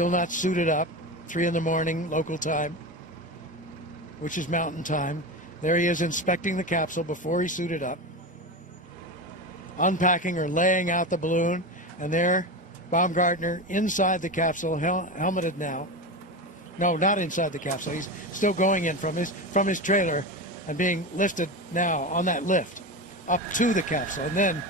still not suited up. 3 in the morning local time, which is mountain time. There he is inspecting the capsule before he suited up, unpacking or laying out the balloon, and there Baumgartner inside the capsule, helmeted now. No, not inside the capsule. He's still going in from his trailer and being lifted now on that lift up to the capsule and then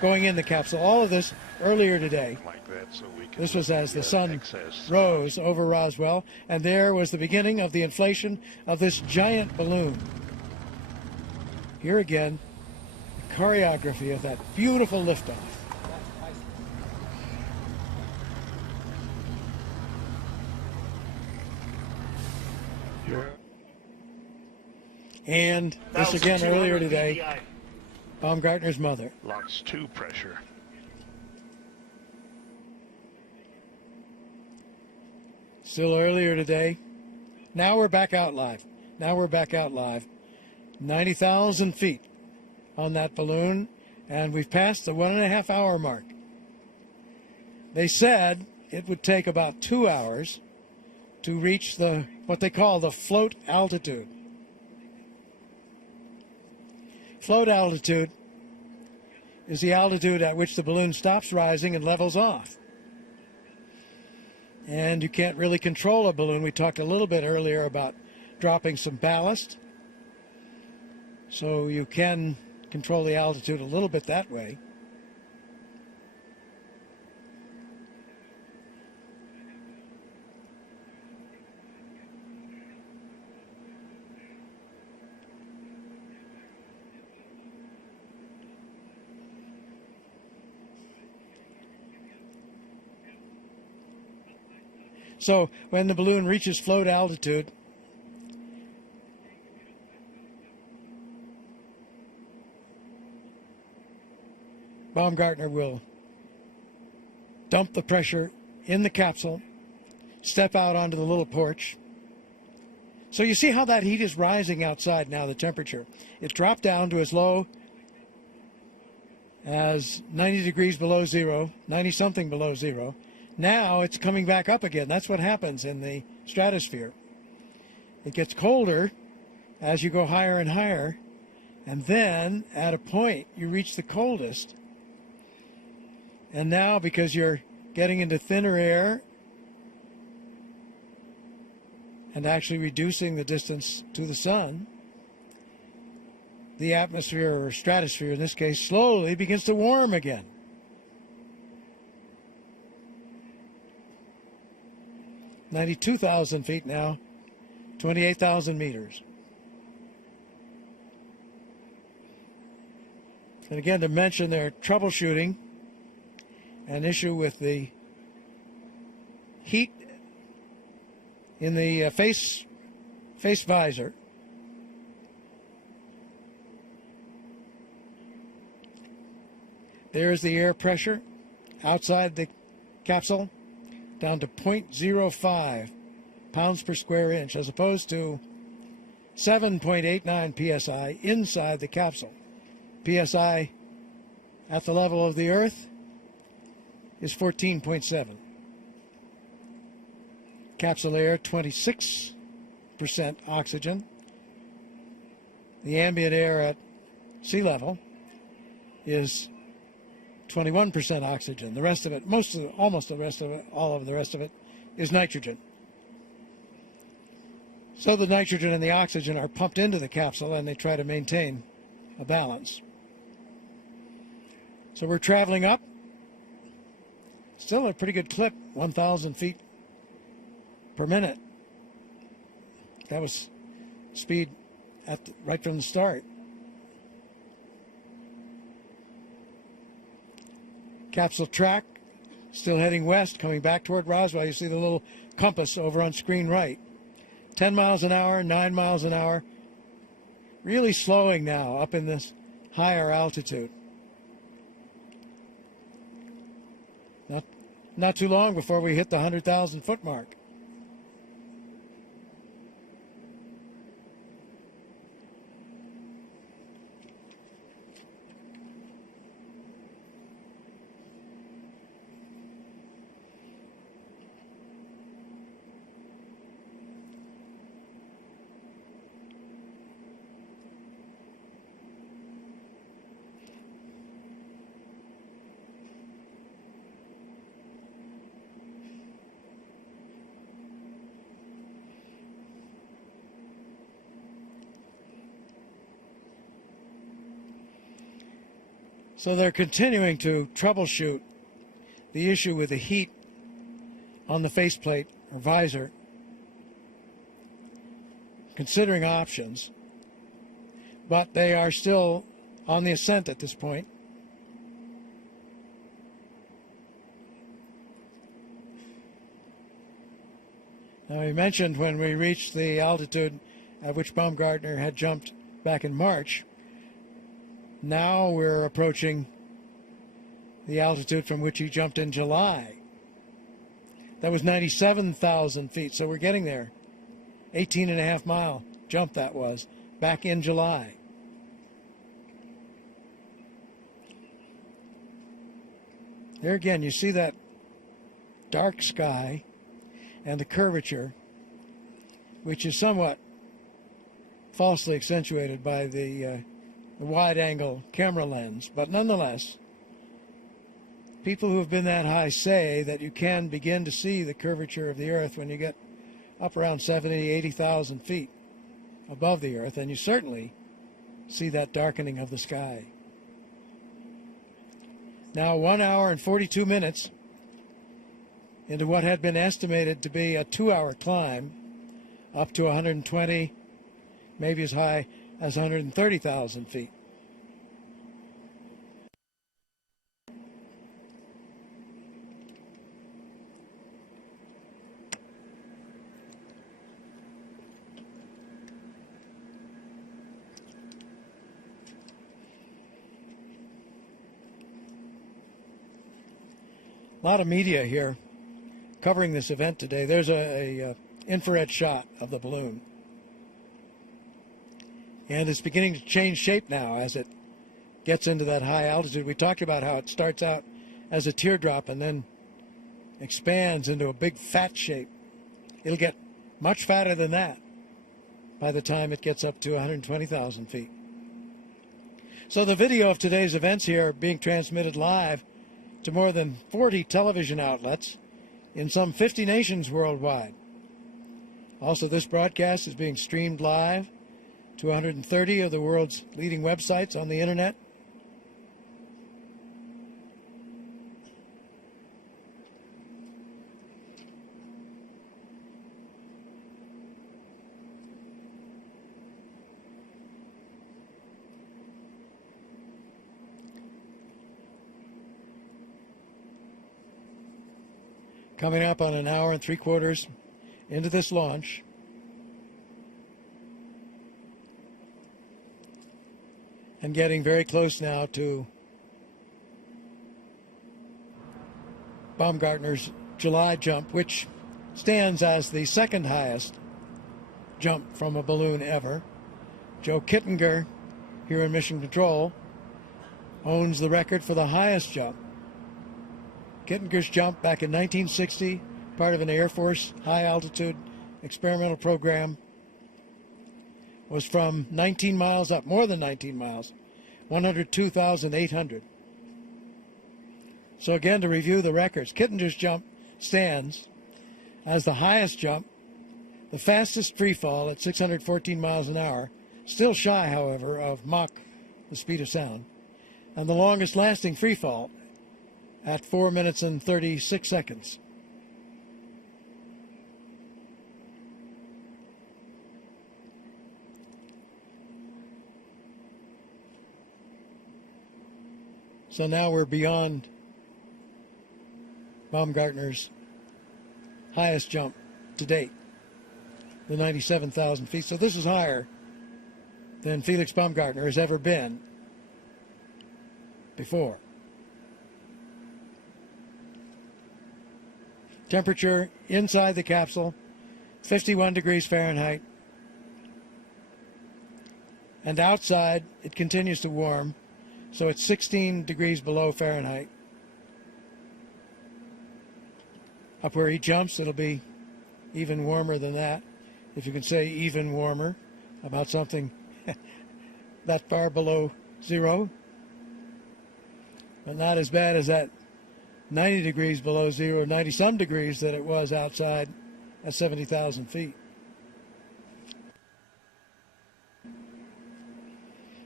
going in the capsule. All of this earlier today. Like that, so we can this was as the sun rose over Roswell, and there was the beginning of the inflation of this giant balloon. Here again, the choreography of that beautiful liftoff. And this again earlier today, Baumgartner's mother. Lots 2 pressure. Still earlier today. Now we're back out live. 90,000 feet on that balloon, and we've passed the 1.5 hour mark. They said it would take about 2 hours to reach what they call the float altitude. Float altitude is the altitude at which the balloon stops rising and levels off. And you can't really control a balloon. We talked a little bit earlier about dropping some ballast. So you can control the altitude a little bit that way. So when the balloon reaches float altitude, Baumgartner will dump the pressure in the capsule, step out onto the little porch. So you see how that heat is rising outside now, the temperature. It dropped down to as low as 90 degrees below zero, 90-something below zero. Now it's coming back up again. That's what happens in the stratosphere. It gets colder as you go higher and higher, and then at a point you reach the coldest. And now, because you're getting into thinner air and actually reducing the distance to the sun, the atmosphere, or stratosphere in this case, slowly begins to warm again. "92,000 feet now, 28,000 meters. And again, to mention their troubleshooting, an issue with the heat in the face visor. There's the air pressure outside the capsule, down to 0.05 pounds per square inch, as opposed to 7.89 psi inside the capsule. Psi at the level of the Earth is 14.7. Capsule air, 26% oxygen. The ambient air at sea level is 21% oxygen. The rest of it, almost the rest of it, all of the rest of it, is nitrogen. So the nitrogen and the oxygen are pumped into the capsule, and they try to maintain a balance. So we're traveling up. Still a pretty good clip, 1,000 feet per minute. That was speed right from the start. Capsule track, still heading west, coming back toward Roswell. You see the little compass over on screen right. 10 miles an hour, 9 miles an hour. Really slowing now up in this higher altitude. Not too long before we hit the 100,000 foot mark. So they're continuing to troubleshoot the issue with the heat on the faceplate or visor, considering options, but they are still on the ascent at this point. Now, we mentioned when we reached the altitude at which Baumgartner had jumped back in March. Now we're approaching the altitude from which he jumped in July. That was 97,000 feet, so we're getting there. 18.5 mile jump that was, back in July. There again, you see that dark sky and the curvature, which is somewhat falsely accentuated by the wide-angle camera lens. But nonetheless, people who have been that high say that you can begin to see the curvature of the Earth when you get up around 70, 80,000 feet above the Earth, and you certainly see that darkening of the sky. Now 1 hour and 42 minutes into what had been estimated to be a 2-hour climb up to 120, maybe as high as 130,000 feet. A lot of media here covering this event today. There's a infrared shot of the balloon, and it's beginning to change shape now as it gets into that high altitude. We talked about how it starts out as a teardrop and then expands into a big fat shape. It'll get much fatter than that by the time it gets up to 120,000 feet. So the video of today's events here are being transmitted live to more than 40 television outlets in some 50 nations worldwide. Also, this broadcast is being streamed live to 130 of the world's leading websites on the internet. Coming up on 1 hour and 3/4 into this launch. And getting very close now to Baumgartner's July jump, which stands as the second highest jump from a balloon ever. Joe Kittinger, here in Mission Control, owns the record for the highest jump. Kittinger's jump back in 1960, part of an Air Force high-altitude experimental program, was from 19 miles up, more than 19 miles, 102,800. So again, to review the records, Kittinger's jump stands as the highest jump, the fastest free fall at 614 miles an hour, still shy, however, of Mach, the speed of sound, and the longest lasting free fall at 4 minutes and 36 seconds. So now we're beyond Baumgartner's highest jump to date, the 97,000 feet. So this is higher than Felix Baumgartner has ever been before. Temperature inside the capsule, 51 degrees Fahrenheit. And outside, it continues to warm, so it's 16 degrees below Fahrenheit. Up where he jumps, it'll be even warmer than that, if you can say even warmer about something that far below zero. But not as bad as that 90 degrees below zero, 90-some degrees that it was outside at 70,000 feet.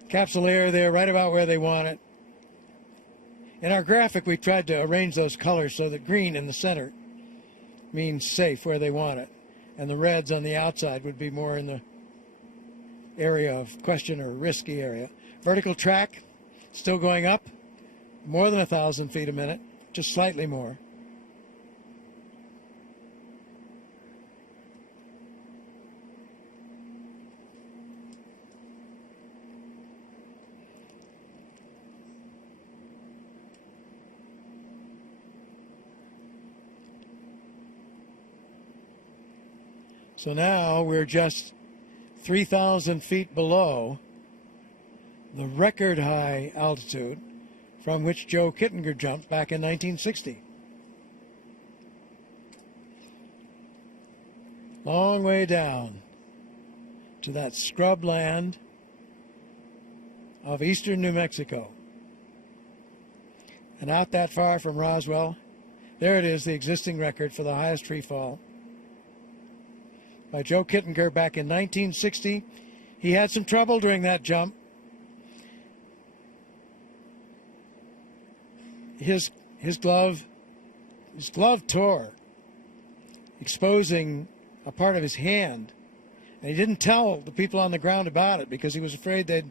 Capsule air there right about where they want it. In our graphic, we tried to arrange those colors so that green in the center means safe, where they want it, and the reds on the outside would be more in the area of question or risky area. Vertical track, still going up, more than 1,000 feet a minute, just slightly more. So now we're just 3,000 feet below the record high altitude from which Joe Kittinger jumped back in 1960. Long way down to that scrub land of eastern New Mexico. And out that far from Roswell, there it is, the existing record for the highest free fall by Joe Kittinger back in 1960. He had some trouble during that jump. His glove tore, exposing a part of his hand. And he didn't tell the people on the ground about it because he was afraid they'd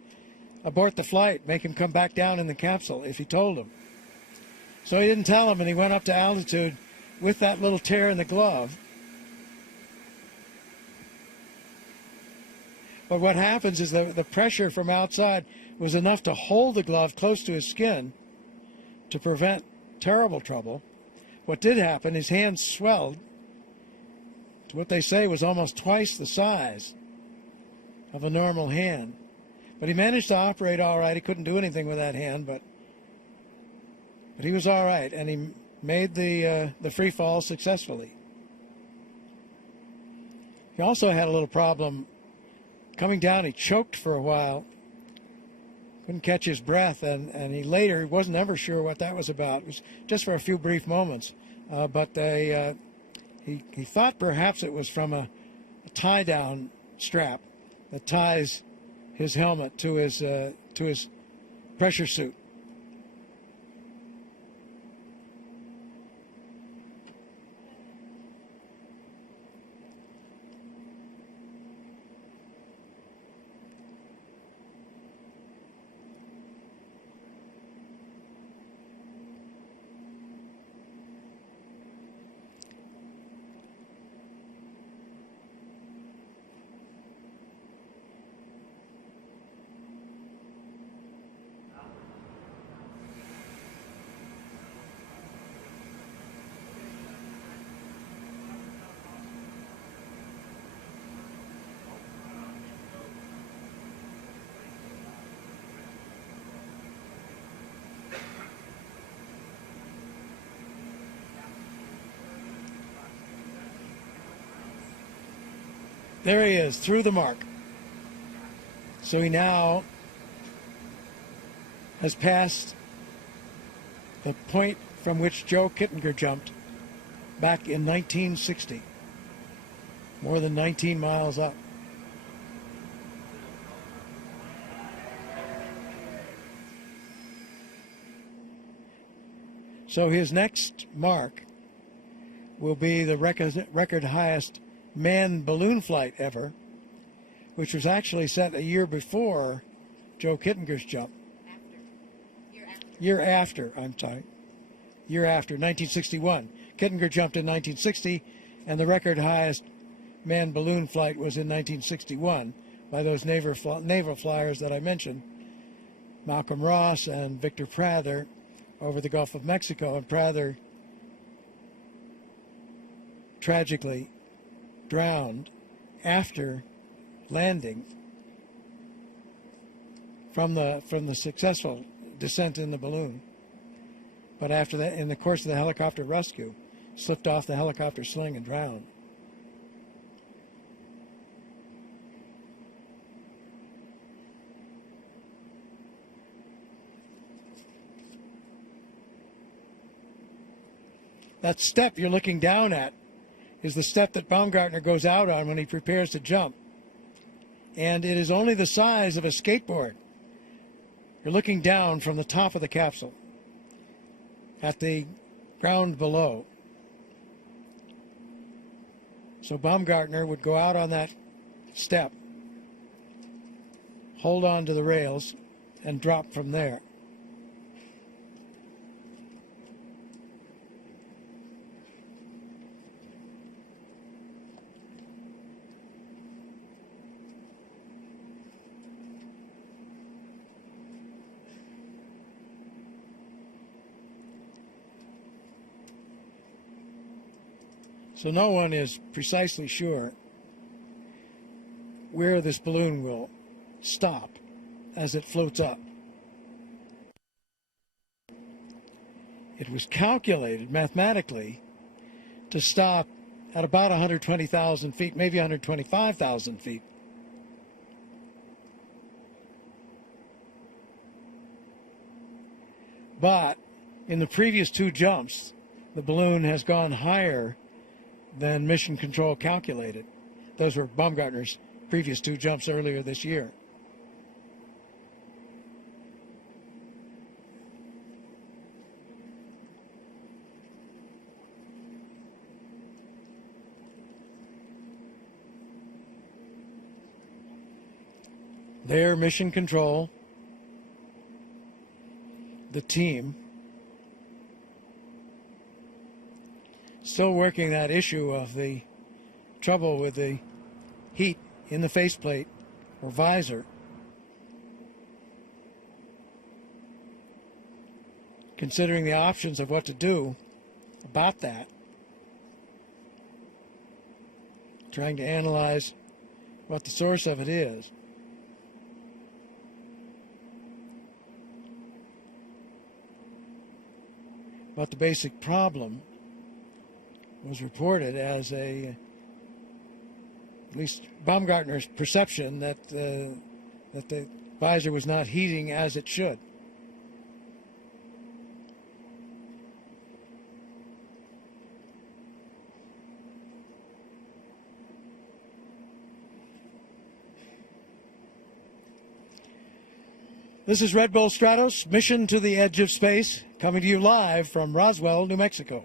abort the flight, make him come back down in the capsule if he told them. So he didn't tell them, and he went up to altitude with that little tear in the glove. But what happens is the pressure from outside was enough to hold the glove close to his skin to prevent terrible trouble. What did happen, his hand swelled to what they say was almost twice the size of a normal hand. But he managed to operate all right. He couldn't do anything with that hand, but he was all right, and he made the free fall successfully. He also had a little problem coming down. He choked for a while, couldn't catch his breath, and he later wasn't ever sure what that was about. It was just for a few brief moments, but he thought perhaps it was from a tie-down strap that ties his helmet to his pressure suit. There he is, through the mark. So he now has passed the point from which Joe Kittinger jumped back in 1960, more than 19 miles up. So his next mark will be the record highest manned balloon flight ever, which was actually set a year before Joe Kittinger's jump. Year after, 1961. Kittinger jumped in 1960, and the record highest manned balloon flight was in 1961 by those naval flyers that I mentioned, Malcolm Ross and Victor Prather, over the Gulf of Mexico. And Prather tragically drowned after landing from the successful descent in the balloon. But after that, in the course of the helicopter rescue, slipped off the helicopter sling and drowned. That step you're looking down at is the step that Baumgartner goes out on when he prepares to jump. And it is only the size of a skateboard. You're looking down from the top of the capsule. at the ground below. So Baumgartner would go out on that step, hold on to the rails, and drop from there. So no one is precisely sure where this balloon will stop as it floats up. It was calculated mathematically to stop at about 120,000 feet, maybe 125,000 feet. But in the previous two jumps, the balloon has gone higher than Mission Control calculated. Those were Baumgartner's previous two jumps earlier this year. Their Mission Control, the team, still working that issue of the trouble with the heat in the faceplate or visor. Considering the options of what to do about that. Trying to analyze what the source of it is. But the basic problem was reported as at least Baumgartner's perception that the visor was not heating as it should. This is Red Bull Stratos, Mission to the Edge of Space, coming to you live from Roswell, New Mexico.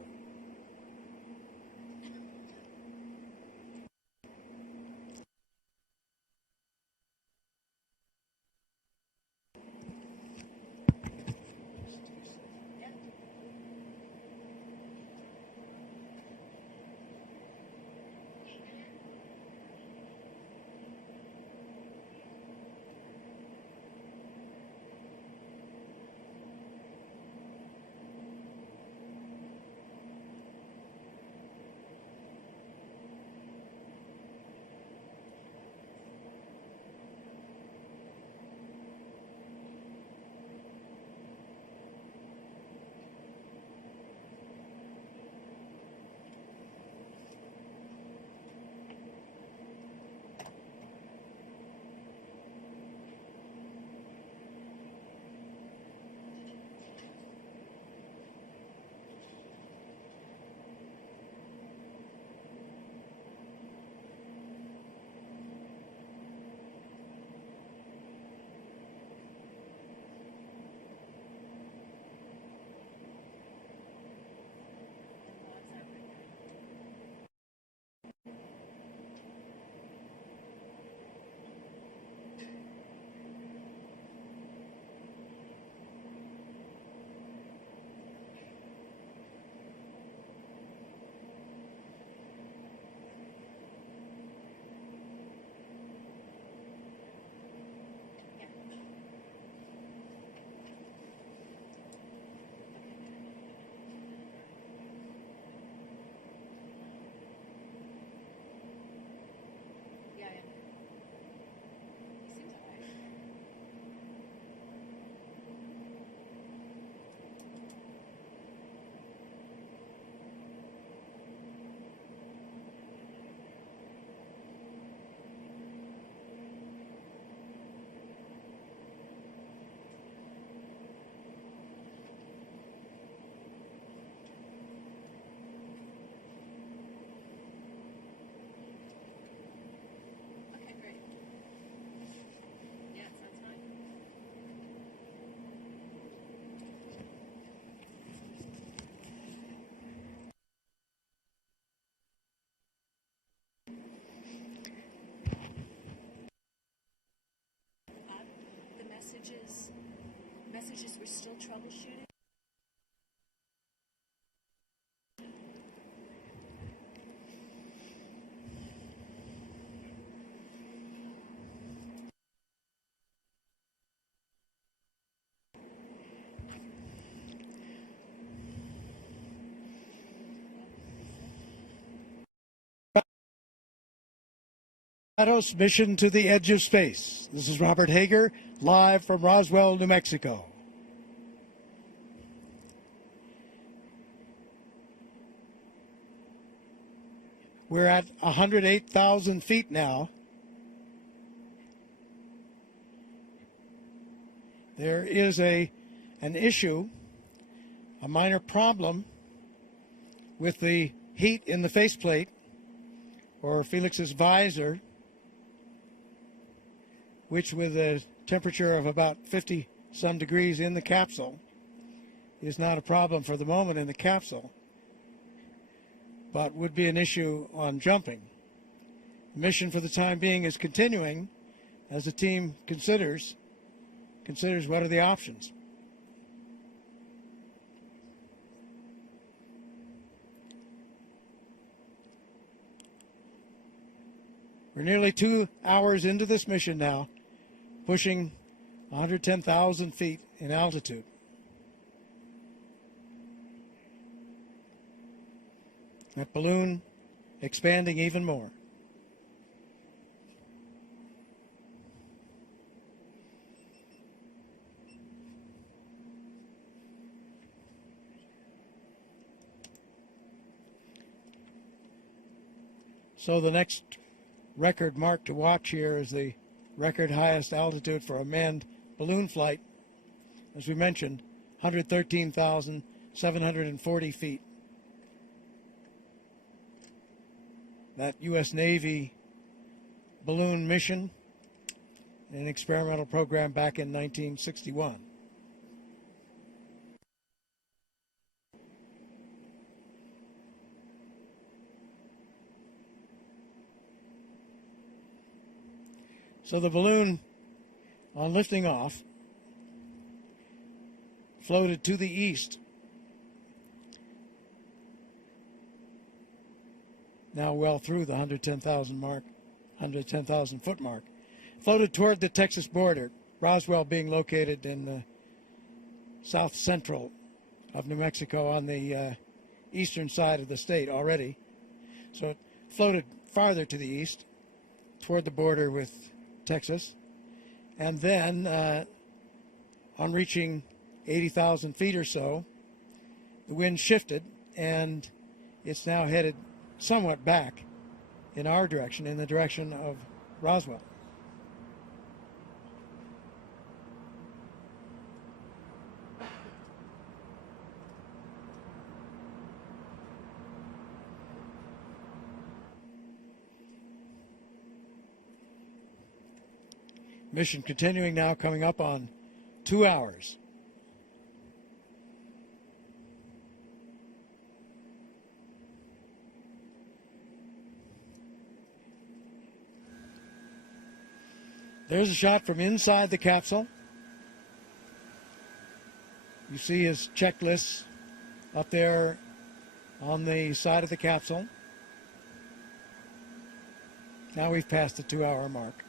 Stratos mission to the edge of space. This is Robert Hager, live from Roswell, New Mexico. We're at 108,000 feet now. There is an issue, a minor problem with the heat in the faceplate or Felix's visor, which with a temperature of about 50 some degrees in the capsule is not a problem for the moment in the capsule, but would be an issue on jumping. The mission for the time being is continuing as the team considers what are the options. We're nearly 2 hours into this mission now, pushing 110,000 feet in altitude. That balloon expanding even more. So the next record mark to watch here is the record highest altitude for a manned balloon flight. As we mentioned, 113,740 feet. That U.S. Navy balloon mission, an experimental program back in 1961. So the balloon, on lifting off, floated to the east. Now well through the 110,000 mark, 110,000 foot mark. Floated toward the Texas border, Roswell being located in the south central of New Mexico on the eastern side of the state already. So it floated farther to the east toward the border with Texas. And then on reaching 80,000 feet or so, the wind shifted and it's now headed somewhat back in our direction, in the direction of Roswell. Mission continuing now, coming up on 2 hours. There's a shot from inside the capsule. You see his checklists up there on the side of the capsule. Now we've passed the 2 hour mark.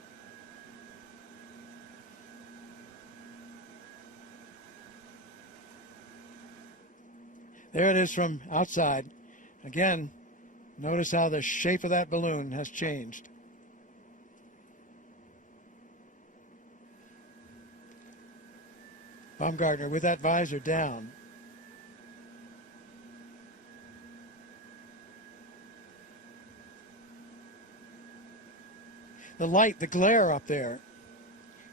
There it is from outside. Again, notice how the shape of that balloon has changed. Baumgartner with that visor down. The light, the glare up there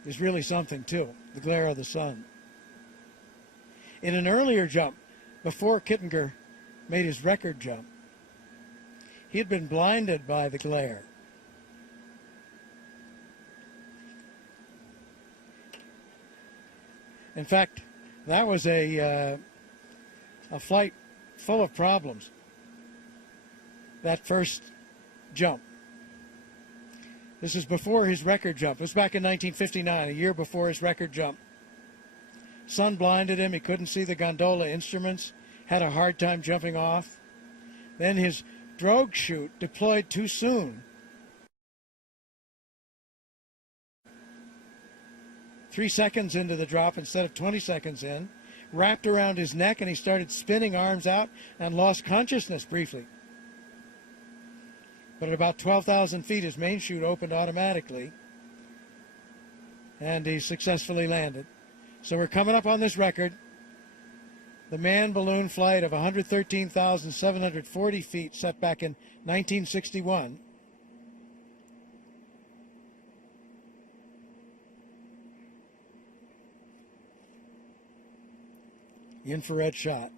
is really something too, the glare of the sun. In an earlier jump, before Kittinger made his record jump, he had been blinded by the glare. In fact, that was a flight full of problems, that first jump. This is before his record jump. It was back in 1959, a year before his record jump. Sun blinded him. He couldn't see the gondola instruments, had a hard time jumping off. Then his drogue chute deployed too soon. 3 seconds into the drop instead of 20 seconds in, wrapped around his neck, and he started spinning arms out and lost consciousness briefly. But at about 12,000 feet, his main chute opened automatically, and he successfully landed. So we're coming up on this record, the manned balloon flight of 113,740 feet set back in 1961. Infrared shot.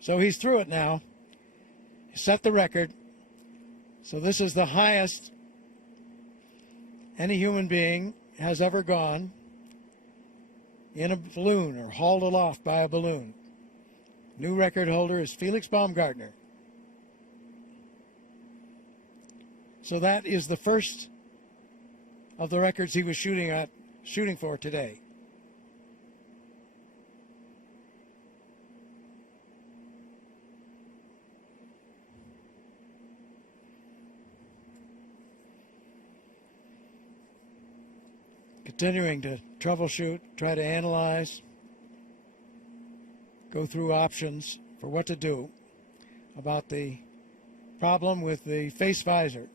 So he's through it now. He set the record. So this is the highest any human being has ever gone in a balloon or hauled aloft by a balloon. New record holder is Felix Baumgartner. So that is the first of the records he was shooting for today. Continuing to troubleshoot, try to analyze, go through options for what to do about the problem with the face visor.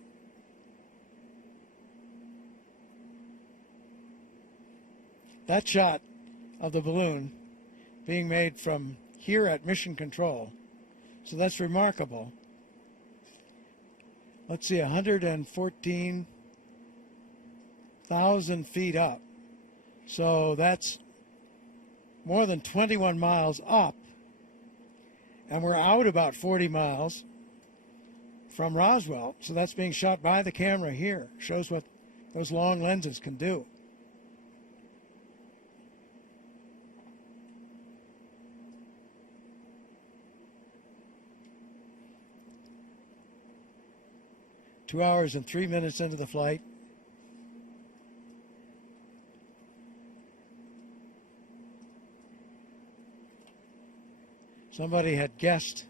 That shot of the balloon being made from here at Mission Control, so that's remarkable. Let's see, 114,000 feet up. So that's more than 21 miles up. And we're out about 40 miles from Roswell. So that's being shot by the camera here. Shows what those long lenses can do. Two hours and 3 minutes into the flight. Somebody had guessed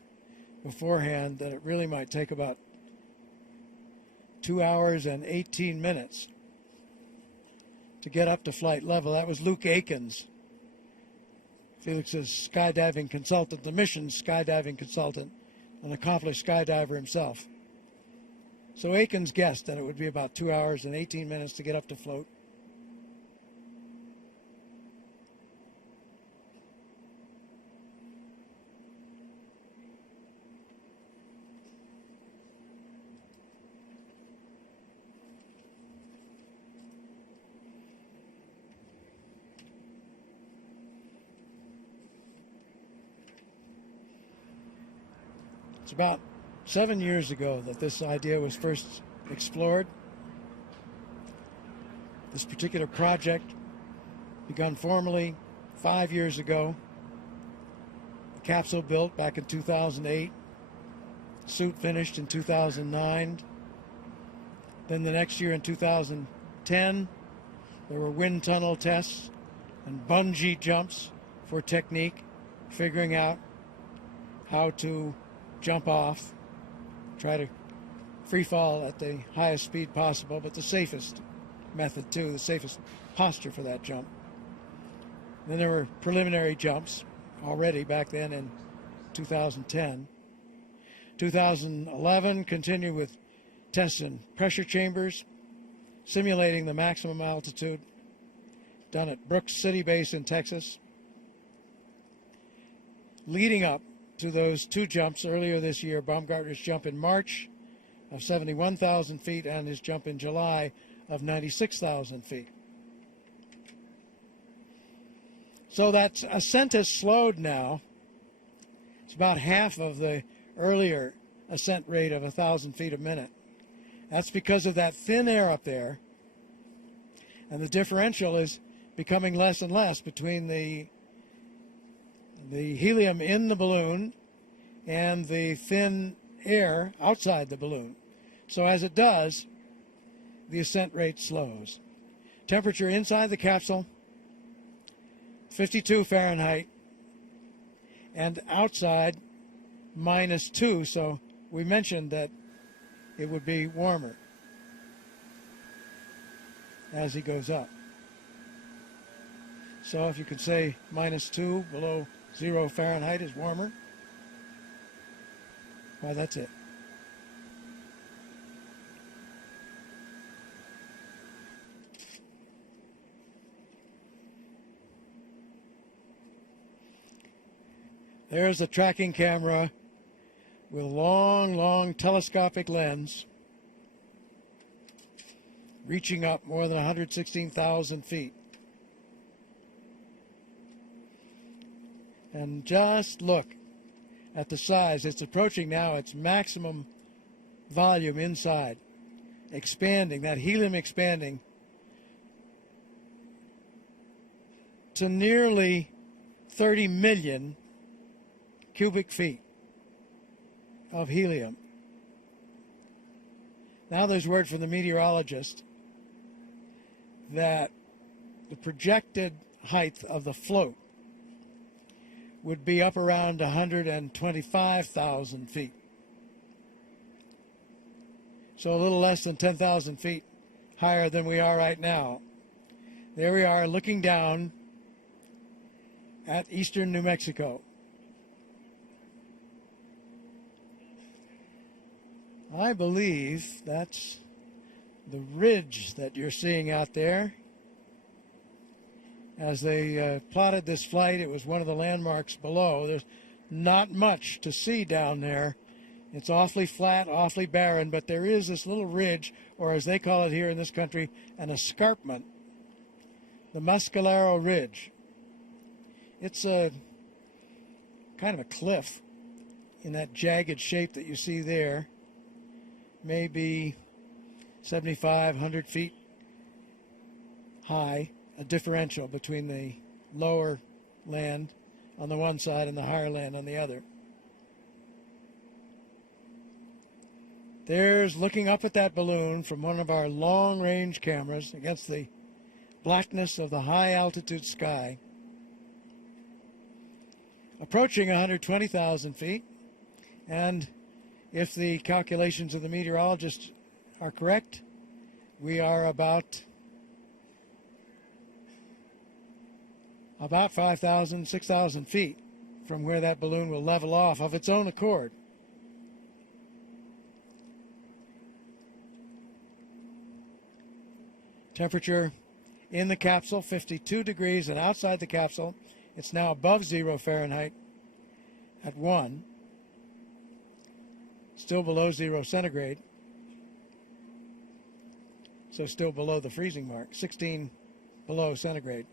beforehand that it really might take about 2 hours and 18 minutes to get up to flight level. That was Luke Akins, Felix's skydiving consultant, the mission's skydiving consultant, an accomplished skydiver himself. So Akins guessed that it would be about 2 hours and 18 minutes to get up to float. It's about 7 years ago that this idea was first explored. This particular project begun formally 5 years ago. The capsule built back in 2008. Suit finished in 2009. Then the next year in 2010, there were wind tunnel tests and bungee jumps for technique, figuring out how to jump off, try to free fall at the highest speed possible, but the safest method too, the safest posture for that jump. Then there were preliminary jumps already back then in 2010. 2011 continued with tests in pressure chambers, simulating the maximum altitude, done at Brooks City Base in Texas. Leading up to those two jumps earlier this year, Baumgartner's jump in March of 71,000 feet and his jump in July of 96,000 feet. So that ascent has slowed now. It's about half of the earlier ascent rate of 1,000 feet a minute. That's because of that thin air up there, and the differential is becoming less and less between the helium in the balloon and the thin air outside the balloon. So as it does, the ascent rate slows. Temperature inside the capsule, 52 Fahrenheit, and outside -2, so we mentioned that it would be warmer as he goes up. So if you could say -2 below 0 Fahrenheit is warmer, why, that's it. There's a tracking camera with a long, long telescopic lens reaching up more than 116,000 feet. And just look at the size. It's approaching now its maximum volume inside, expanding, that helium expanding to nearly 30 million cubic feet of helium. Now there's word from the meteorologist that the projected height of the float would be up around 125,000 feet. So a little less than 10,000 feet higher than we are right now. There we are looking down at eastern New Mexico. I believe that's the ridge that you're seeing out there. As they plotted this flight, it was one of the landmarks below. There's not much to see down there. It's awfully flat, awfully barren, but there is this little ridge, or as they call it here in this country, an escarpment, the Mescalero Ridge. It's a kind of a cliff in that jagged shape that you see there. Maybe 75, 100 feet high, a differential between the lower land on the one side and the higher land on the other. There's looking up at that balloon from one of our long-range cameras against the blackness of the high-altitude sky, approaching 120,000 feet, and if the calculations of the meteorologists are correct, we are about 5,000, 6,000 feet from where that balloon will level off of its own accord. Temperature in the capsule, 52 degrees, and outside the capsule, it's now above 0 Fahrenheit at 1. Still below 0 centigrade, so still below the freezing mark, 16 below centigrade.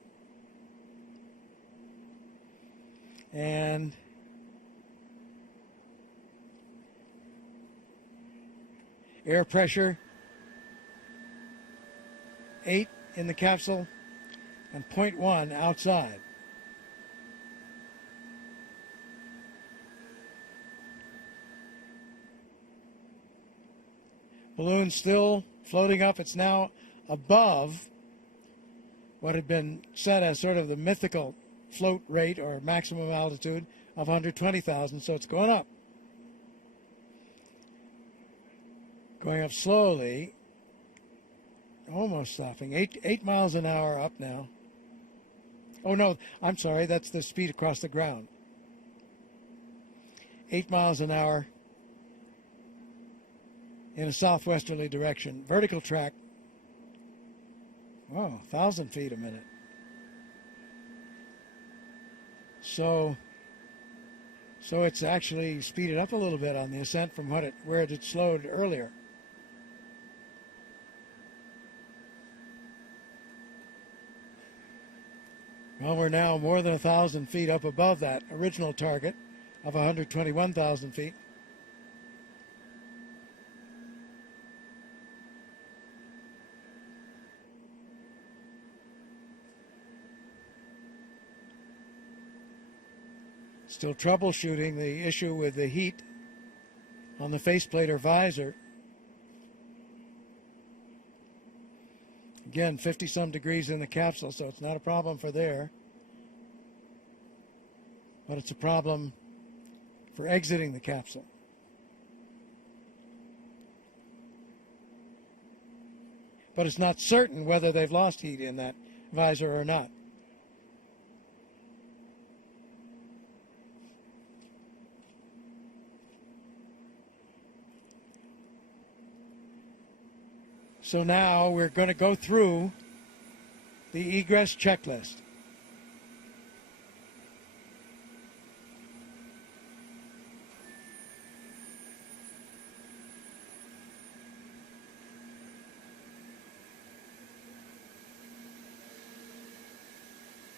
And air pressure, 8 in the capsule and 0.1 outside. Balloon still floating up. It's now above what had been set as sort of the mythical float rate or maximum altitude of 120,000, so it's going up. Going up slowly, almost stopping. 8 miles an hour up now. Oh no, I'm sorry, that's the speed across the ground. 8 miles an hour in a southwesterly direction. Vertical track, oh, 1,000 feet a minute. So it's actually speeded up a little bit on the ascent from where it had slowed earlier. Well, we're now more than 1,000 feet up above that original target of 121,000 feet. Still troubleshooting the issue with the heat on the faceplate or visor. Again, 50-some degrees in the capsule, so it's not a problem for there. But it's a problem for exiting the capsule. But it's not certain whether they've lost heat in that visor or not. So now we're going to go through the egress checklist.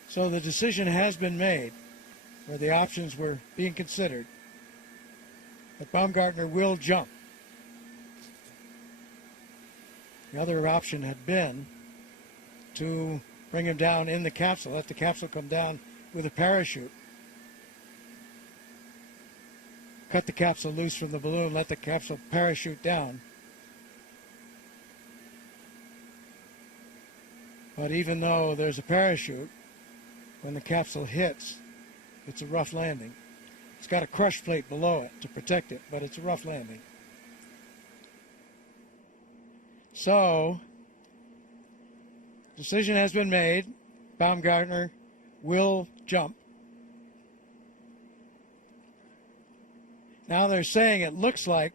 So the decision has been made, where the options were being considered, that Baumgartner will jump. The other option had been to bring him down in the capsule, let the capsule come down with a parachute. Cut the capsule loose from the balloon, let the capsule parachute down. But even though there's a parachute, when the capsule hits, it's a rough landing. It's got a crush plate below it to protect it, but it's a rough landing. So, decision has been made. Baumgartner will jump. Now they're saying it looks like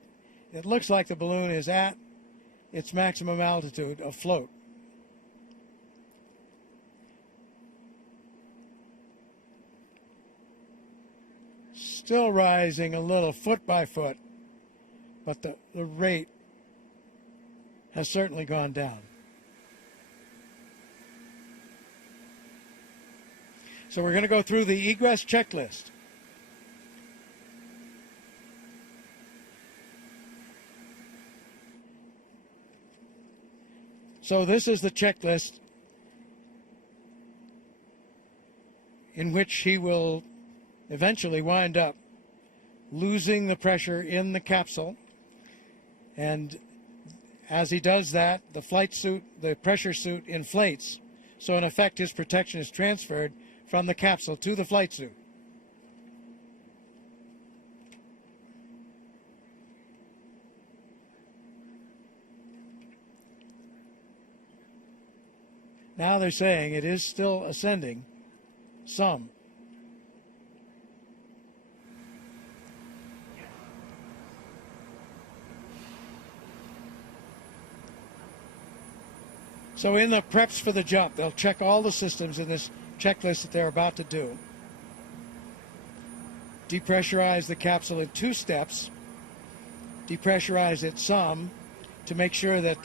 the balloon is at its maximum altitude afloat. Still rising a little foot by foot, but the rate has certainly gone down. So we're going to go through the egress checklist. So this is the checklist in which he will eventually wind up losing the pressure in the capsule, and as he does that, the flight suit, the pressure suit inflates, so in effect his protection is transferred from the capsule to the flight suit. Now they're saying it is still ascending some. So in the preps for the jump, they'll check all the systems in this checklist that they're about to do. Depressurize the capsule in 2 steps. Depressurize it some to make sure that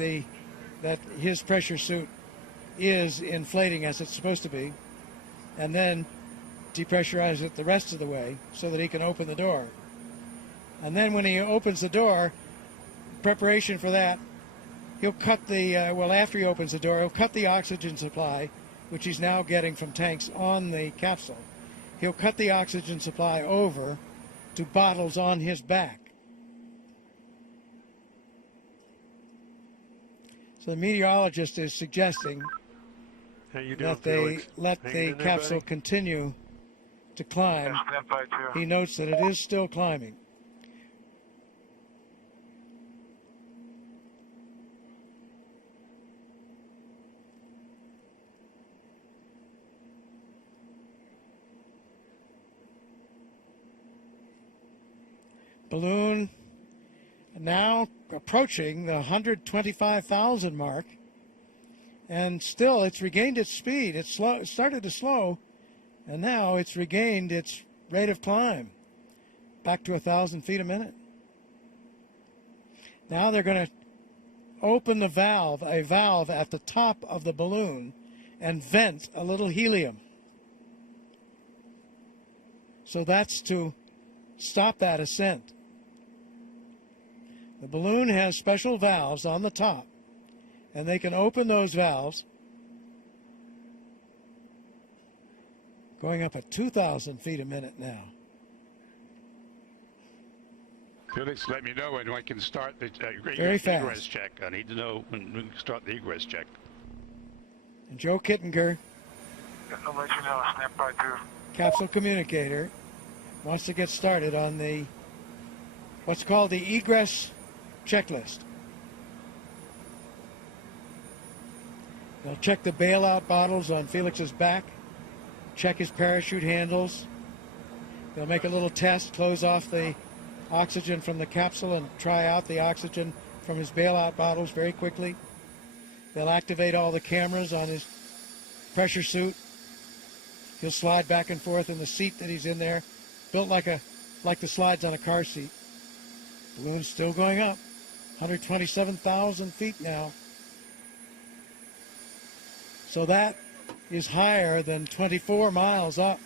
his pressure suit is inflating as it's supposed to be, and then depressurize it the rest of the way so that he can open the door. And then when he opens the door, preparation for that, he'll cut the, after he opens the door, he'll cut the oxygen supply, which he's now getting from tanks on the capsule. He'll cut the oxygen supply over to bottles on his back. So the meteorologist is suggesting that they let the capsule continue to climb. He notes that it is still climbing. Balloon now approaching the 125,000 mark, and still it's regained its speed. It started to slow, and now it's regained its rate of climb back to 1,000 feet a minute. Now they're going to open a valve at the top of the balloon, and vent a little helium. So that's to stop that ascent. The balloon has special valves on the top, and they can open those valves going up at 2,000 feet a minute now. Felix, let me know when I can start the Very fast. egress check. I need to know when we can start the egress check. And Joe Kittinger, I'll let you know. Snap by 2. capsule communicator, wants to get started on the what's called the egress checklist. They'll check the bailout bottles on Felix's back, check his parachute handles. They'll make a little test, close off the oxygen from the capsule and try out the oxygen from his bailout bottles very quickly. They'll activate all the cameras on his pressure suit. He'll slide back and forth in the seat that he's in there, built like the slides on a car seat. Balloon's still going up, 127,000 feet now. So that is higher than 24 miles up.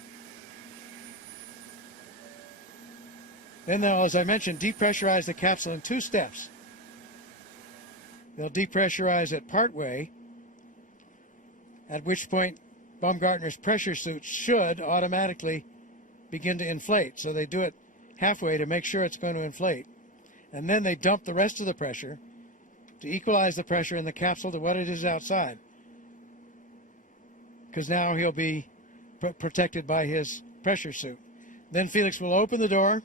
Then they'll, as I mentioned, depressurize the capsule in 2 steps. They'll depressurize it partway, at which point Baumgartner's pressure suit should automatically begin to inflate. So they do it halfway to make sure it's going to inflate. And then they dump the rest of the pressure to equalize the pressure in the capsule to what it is outside. Because now he'll be protected by his pressure suit. Then Felix will open the door.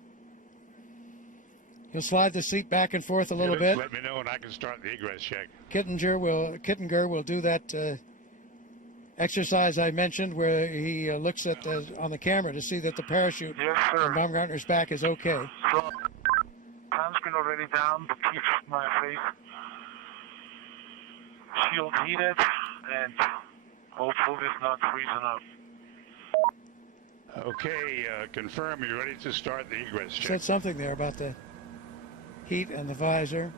He'll slide the seat back and forth a little bit. Let me know when I can start the egress check. Kittinger will do that exercise I mentioned, where he looks at on the camera to see that the parachute on Baumgartner's back is okay. So, sunscreen already down, the keep my face shield heated, and hopefully it's not freezing up. Okay, confirm you're ready to start the egress check. Said something there about the heat and the visor.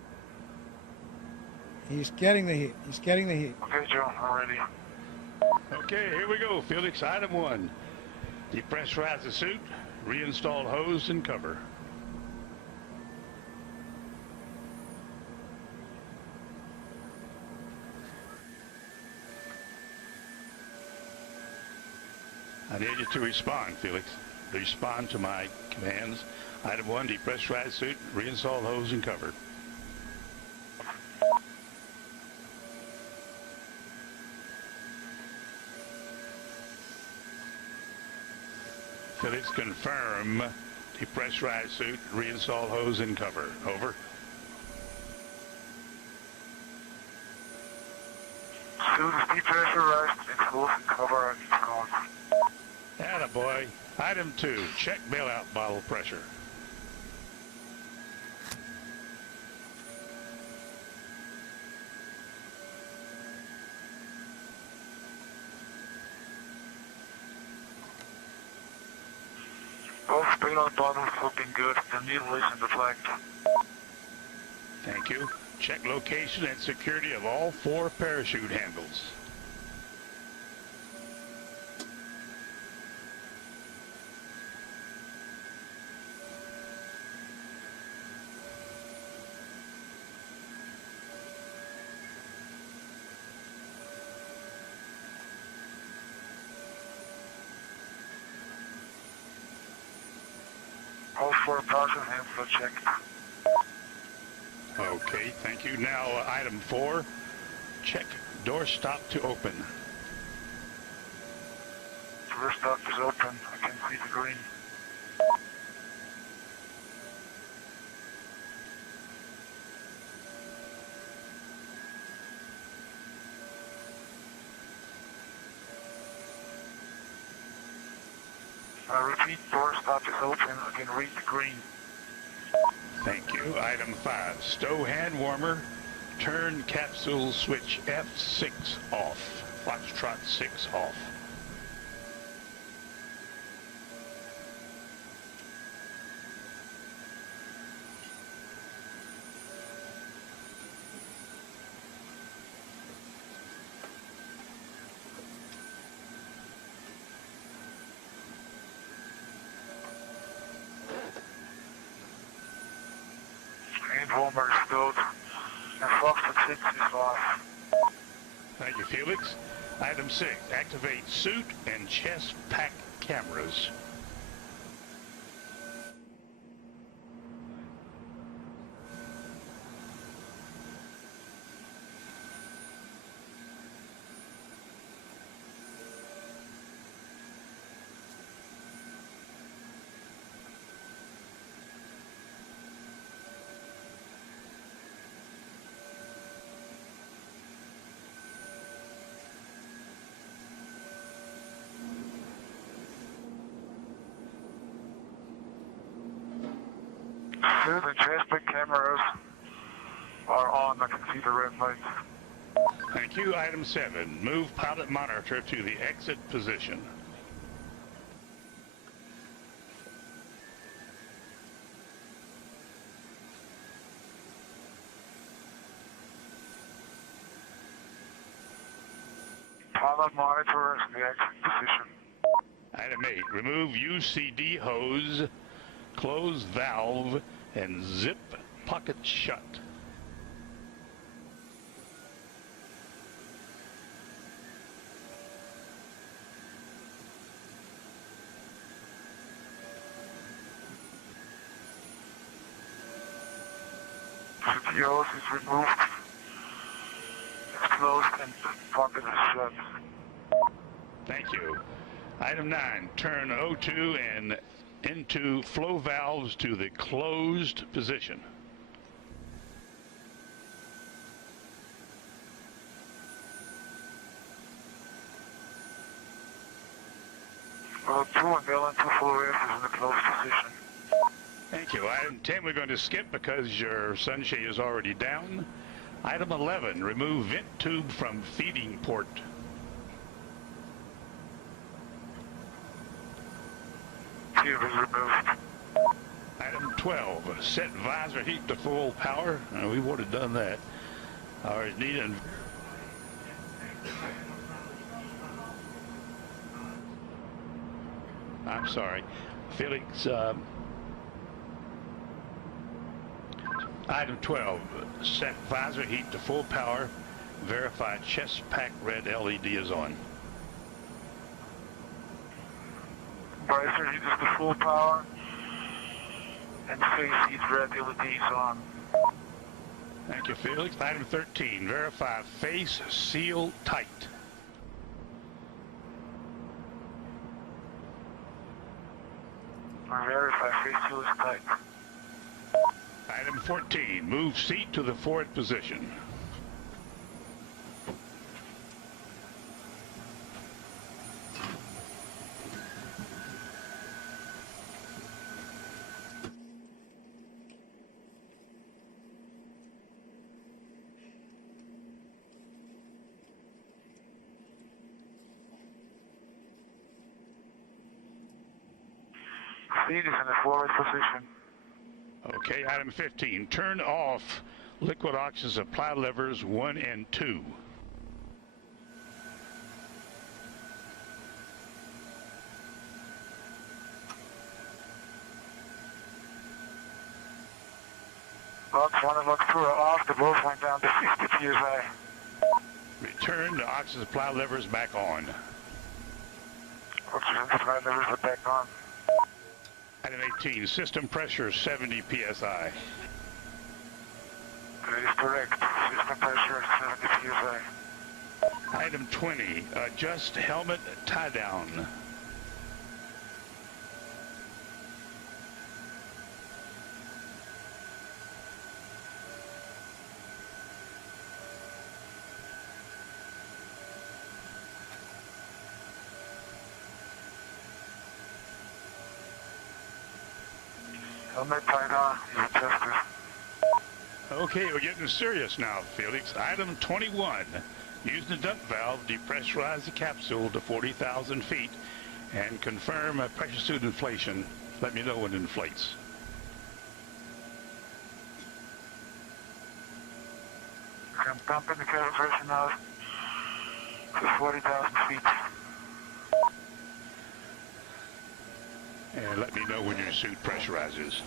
He's getting the heat. He's getting the heat. Okay, Joe, I'm ready. Okay, here we go. Felix, item 1. Depressurize the suit, reinstall hose and cover. I need you to respond, Felix. Respond to my commands. Item 1, depressurize suit, reinstall hose and cover. Felix, confirm. Depressurize suit, reinstall hose and cover. Over. Suit is depressurized, it's hose and cover, and it's gone. Attaboy. Item 2, check bailout bottle pressure. Both bailout bottles looking good, the needle is in the flag. Thank you. Check location and security of all 4 parachute handles. All 4 parachute handles are checked. Okay, thank you. Now, item 4, check door stop to open. Door stop is open, I can see the green. I repeat, door stop is open, I can read the green. Thank you. Item 5, stow hand warmer, turn capsule switch F6 off. Foxtrot 6 off. Warmer is stowed, and Foxtrot 6 is off. Thank you, Felix. Item 6, activate suit and chest pack cameras. The chest pack cameras are on, I can see the red lights. Thank you. Item 7, move pilot monitor to the exit position. Pilot monitor is the exit position. Item 8, remove UCD hose, close valve, and zip pocket shut. The hose is removed. It's closed and the pocket is shut. Thank you. Item 9, turn O2 and into flow valves to the closed position. O2 and L2 flow is in the closed position. Thank you. Item 10, we're going to skip because your sunshade is already down. Item 11, remove vent tube from feeding port. Tube is removed. Item 12, set visor heat to full power. We would have done that. Or is needed. I'm sorry. Felix, item 12, set visor heat to full power. Verify chest pack red LED is on. Visor heat is the full power. And face heat red LED is on. Thank you, Felix. Item 13, verify face seal tight. Verify face seal is tight. Item 14, move seat to the forward position. Seat is in the forward position. Okay, item 15, turn off liquid oxygen supply levers 1 and 2. Box 1 and box 2 are off. The both went down to 50 psi. Return the oxygen supply levers back on. Oxygen supply levers are back on. Item 18, system pressure 70 psi. That is correct. System pressure 70 psi. Item 20, adjust helmet tie down. Helmet tied on is adjusted. Okay, we're getting serious now, Felix. Item 21, use the dump valve, depressurize the capsule to 40,000 feet, and confirm pressure suit inflation. Let me know when it inflates. I'm pumping the cabin pressure now to 40,000 feet. And let me know when your suit pressurizes.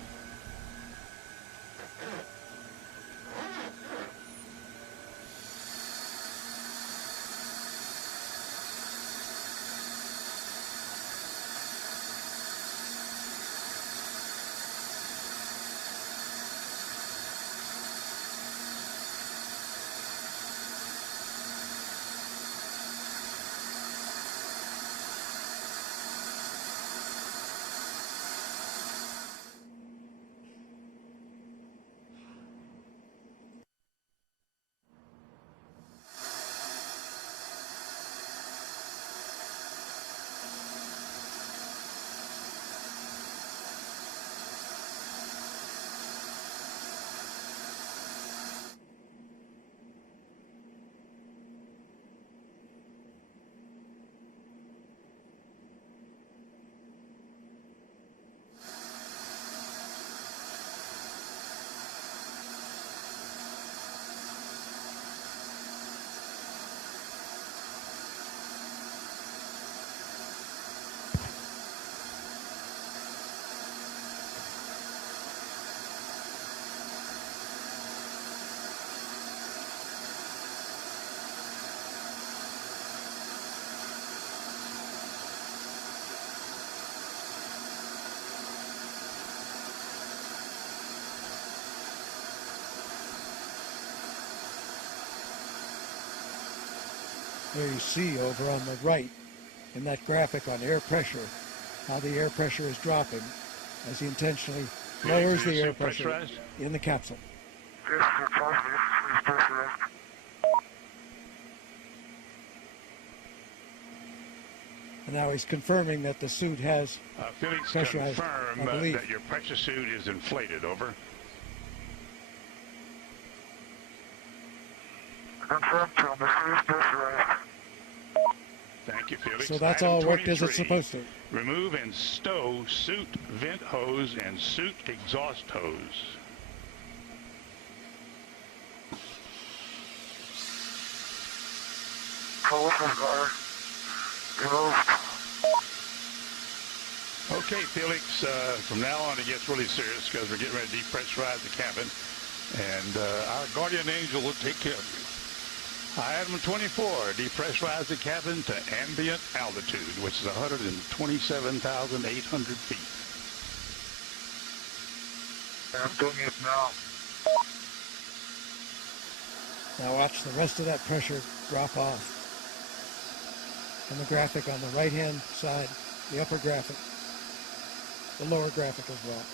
There you see over on the right in that graphic on air pressure how the air pressure is dropping as he intentionally lowers the air pressure in the capsule. Yes, sir, positive. It's pressurized. And now he's confirming that the suit has Felix, pressurized, confirm I believe. that your pressure suit is inflated. Over. Confirmed, Tom. The suit is pressurized. Thank you, Felix. So that's Item all worked as it's 23, supposed to. Remove and stow suit vent hose and suit exhaust hose. Collision guard. Removed. Okay, Felix, from now on it gets really serious because we're getting ready to depressurize the cabin, and our guardian angel will take care of you. Item 24, depressurize the cabin to ambient altitude, which is 127,800 feet. I'm doing it now. Now watch the rest of that pressure drop off. And the graphic on the right-hand side, the upper graphic, the lower graphic as well.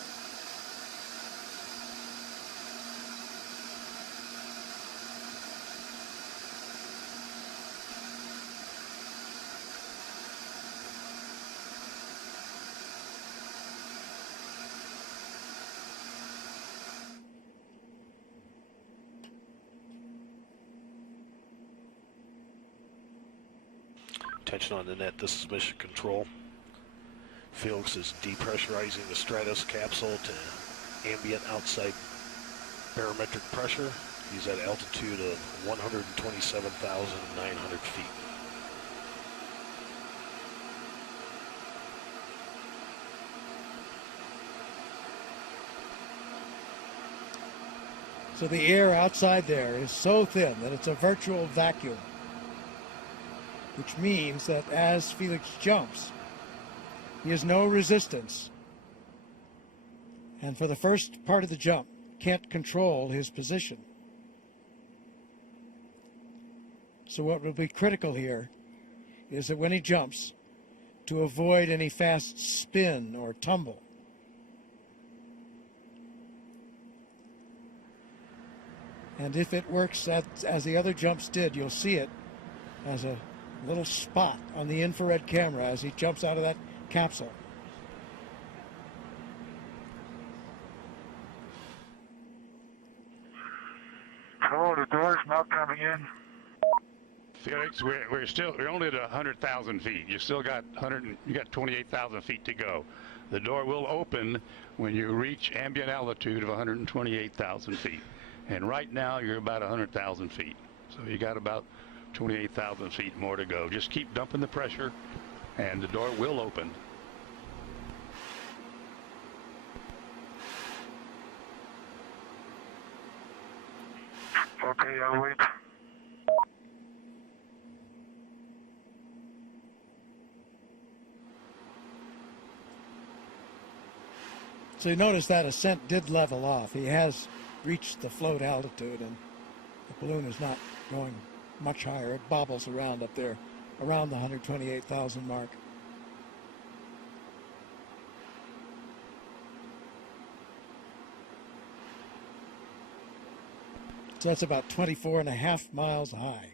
Attention on the net, this is Mission Control. Felix is depressurizing the Stratos capsule to ambient outside barometric pressure. He's at altitude of 127,900 feet. So the air outside there is so thin that it's a virtual vacuum, which means that as Felix jumps, he has no resistance. And for the first part of the jump, can't control his position. So what will be critical here is that when he jumps, to avoid any fast spin or tumble. And if it works as the other jumps did, you'll see it as a little spot on the infrared camera as he jumps out of that capsule. Oh, the door's not coming in. Felix, we're only at 100,000 feet. You still got 28,000 feet to go. The door will open when you reach ambient altitude of 128,000 feet. And right now you're about 100,000 feet. So you got about 28,000 feet more to go. Just keep dumping the pressure and the door will open. Okay, I'll wait. So you notice that ascent did level off. He has reached the float altitude and the balloon is not going much higher. It bobbles around up there, around the 128,000 mark. So that's about 24.5 miles high.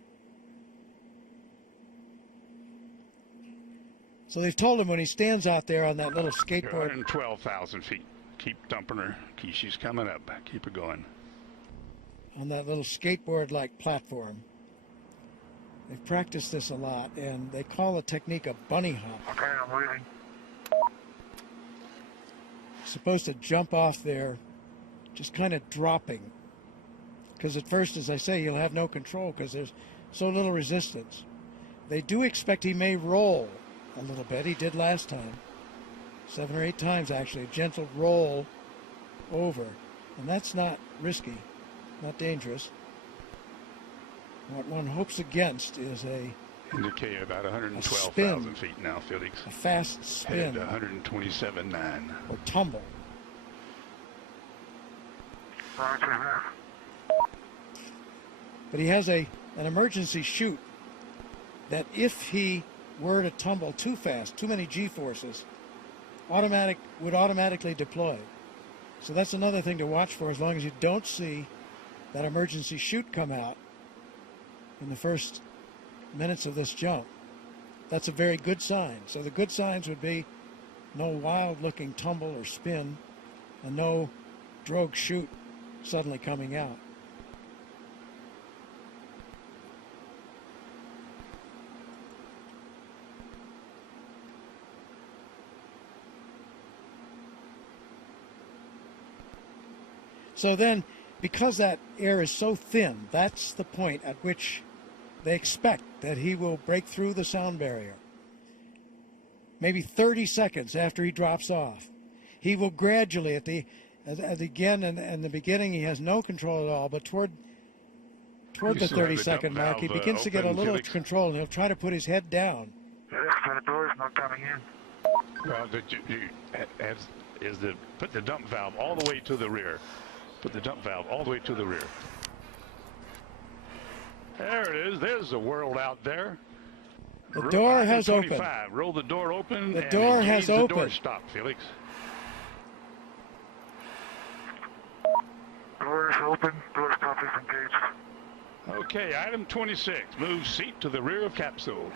So they've told him when he stands out there on that little You're skateboard. 112,000 feet. Keep dumping her. She's coming up. Keep her going. On that little skateboard-like platform. They've practiced this a lot, and they call the technique a bunny hop. Okay, I'm waiting. Supposed to jump off there, just kind of dropping. Because at first, as I say, you'll have no control because there's so little resistance. They do expect he may roll a little bit. He did last time. 7 or 8 times, actually. A gentle roll over. And that's not risky, not dangerous. What one hopes against is Indicated about 112,000 feet now, Felix. a fast spin, Headed to 127.9. or tumble. Roger that. But he has an emergency chute that if he were to tumble too fast, too many G-forces, would automatically deploy. So that's another thing to watch for, as long as you don't see that emergency chute come out in the first minutes of this jump. That's a very good sign. So the good signs would be no wild-looking tumble or spin, and no drogue chute suddenly coming out. So then, because that air is so thin, that's the point at which they expect that he will break through the sound barrier. Maybe 30 seconds after he drops off. He will gradually, again in the beginning, he has no control at all, but toward the 30-second mark, he begins to get a little control, and he'll try to put his head down. The door's not coming in. Well, put the dump valve all the way to the rear. Put the dump valve all the way to the rear. There it is. There's the world out there. The door has opened. Roll the door open. The door has opened. The door stop, Felix. Door is open. Door stop is engaged. Okay, item 26. Move seat to the rear of capsule.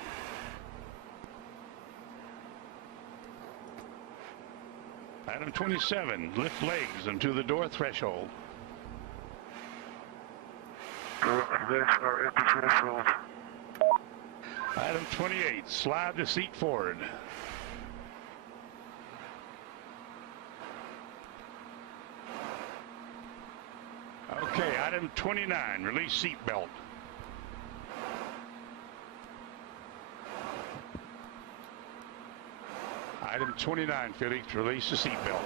Item 27. Lift legs into the door threshold. Legs are at the threshold. Item 28. Slide the seat forward. Okay, item 29. Release seat belt. Item 29, Felix, release the seat belt.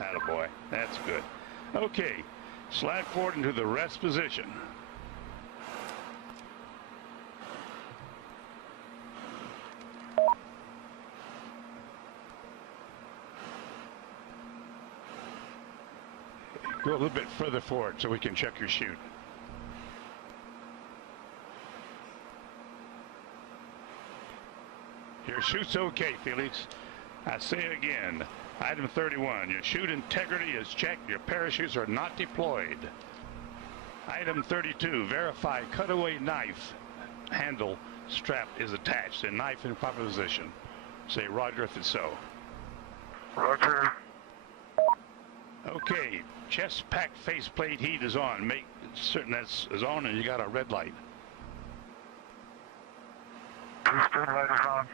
Attaboy, that's good. Okay, slide forward into the rest position. Go a little bit further forward so we can check your chute. Your chute's okay, Felix. I say it again. Item 31, your chute integrity is checked. Your parachutes are not deployed. Item 32, verify cutaway knife handle strap is attached and knife in proper position. Say roger if it's so. Roger. Okay, chest pack faceplate heat is on. Make certain that's is on and you got a red light. Booster light is on.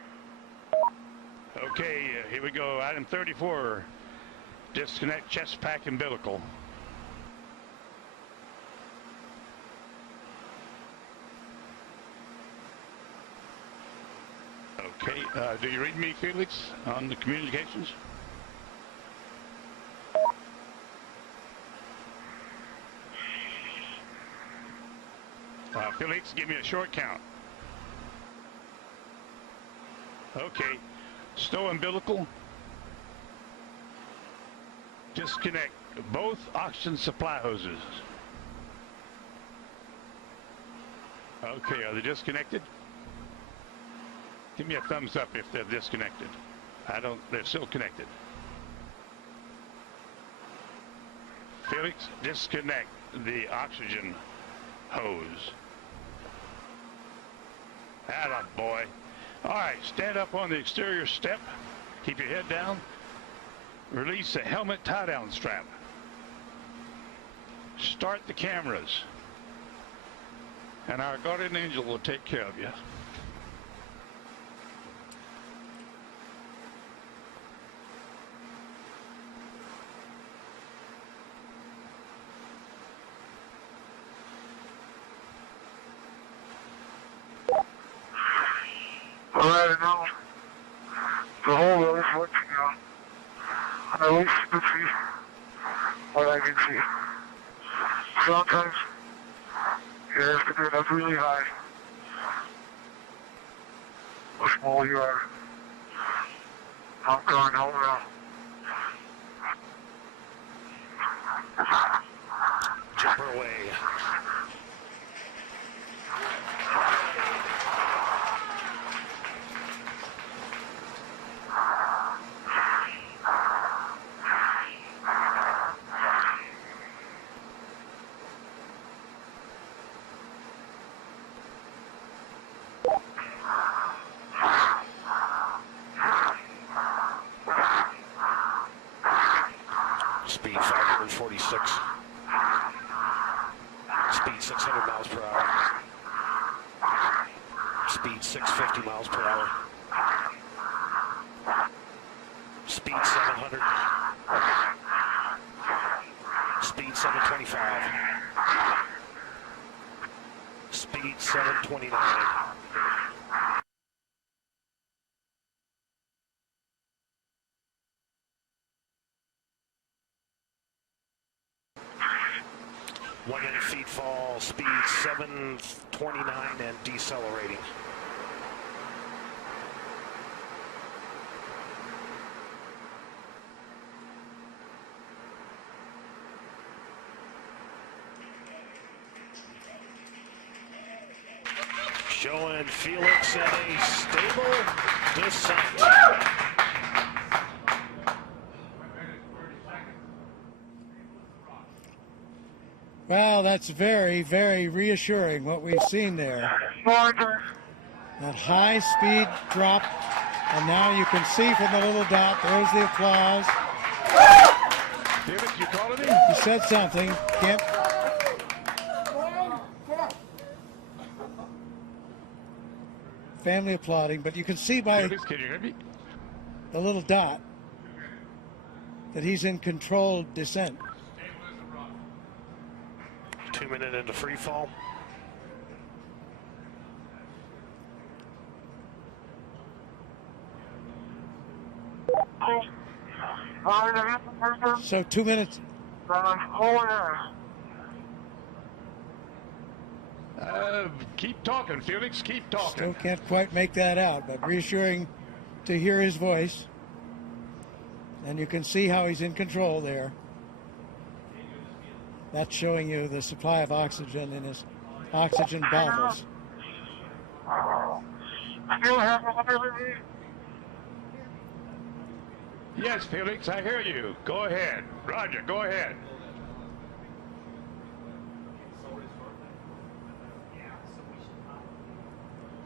Okay, here we go. Item 34, disconnect chest pack umbilical. Okay, do you read me, Felix, on the communications? Felix, give me a short count. Okay. Stow umbilical. Disconnect both oxygen supply hoses. Okay, are they disconnected? Give me a thumbs up if they're disconnected. They're still connected. Felix, disconnect the oxygen hose. Attaboy. All right, stand up on the exterior step. Keep your head down. Release the helmet tie-down strap. Start the cameras. And our guardian angel will take care of you. Alright, now the whole road is working now. I wish to see what I can see. Sometimes you have to get up really high. The smaller you are. I'm going home now. Jumper away. Speed 546. Speed 600 miles per hour. Speed 650 miles per hour. Speed 700. Speed 725. Speed 729. One and feet fall, speed 729 and decelerating. Showing Felix in a stable descent. Well, that's very, very reassuring what we've seen there. That high speed drop, and now you can see from the little dot, there's the applause. Felix, you calling me? He said something. Can't. Family applauding, but you can see by Felix, can you hear me? the little dot that he's in controlled descent. 2 minutes into free fall. So 2 minutes. Keep talking, Felix. Keep talking. Still can't quite make that out, but reassuring to hear his voice. And you can see how he's in control there. That's showing you the supply of oxygen in his oxygen bottles. Yes, Felix, I hear you. Go ahead. Roger, go ahead.